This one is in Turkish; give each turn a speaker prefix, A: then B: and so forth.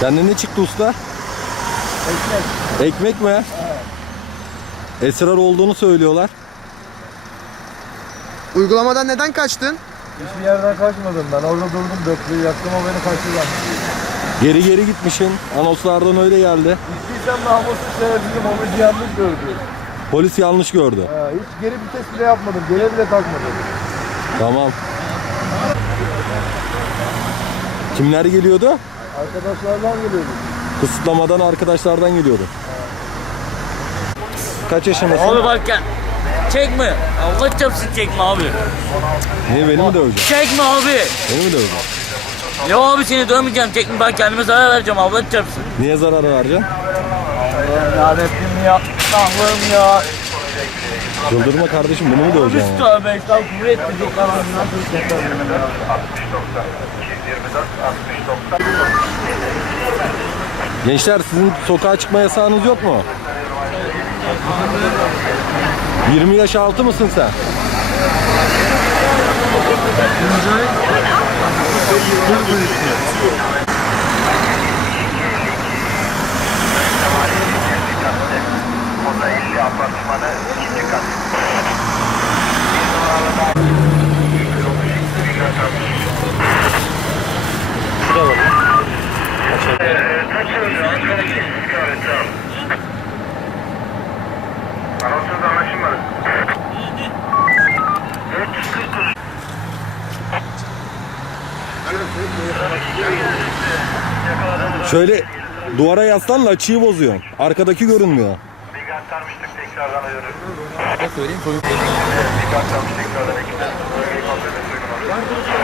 A: Sende ne çıktı usta?
B: Ekmek.
A: Ekmek mi? Evet. Esrar olduğunu söylüyorlar.
C: Uygulamadan neden kaçtın?
B: Hiçbir yerden kaçmadım ben. Orada durdum, döktü, yaktım, o beni kaçırdı.
A: Geri geri gitmişsin. Anonslardan öyle geldi.
B: Gittiysem namussuz şerefsizim, onu yanlış gördü.
A: Polis yanlış gördü.
B: Hiç geri vites bile yapmadım, geri bile takmadım.
A: Tamam. Kimler geliyordu?
B: Arkadaşlardan geliyordum.
A: Kısıtlamadan arkadaşlardan geliyordu. Kaç yaşındasın?
D: Abi bak gel. Çekme. Allah çarpsın çekme abi.
A: Niye beni mi döveceksin?
D: Çekme abi.
A: Beni mi döveceksin?
D: Ya abi seni dövmeyeceğim. Çekme, ben kendime zarar vereceğim. Allah çarpsın.
A: Niye zarar vereceksin?
B: Allah'ım lanetlim ya. Allah'ım ya.
A: Çıldırma kardeşim, beni mi döveceksin?
D: Üst tövbe estağfurullah etmeyecekler abi. Nasıl yapalım?
A: Gençler, sizin sokağa çıkma yasağınız yok mu? 20 yaş altı mısın sen?
E: Anonsuz anlaşılmadı.
A: Şöyle duvara yaslanla, açıyı bozuyor. Arkadaki görünmüyor.
E: Bir aktarmıştık, tekrardan arıyoruz. Ne söyleyeyim? Bir aktarmıştık, tekrardan ekipten. Bölgeyi kontrol etmek uygun oldu.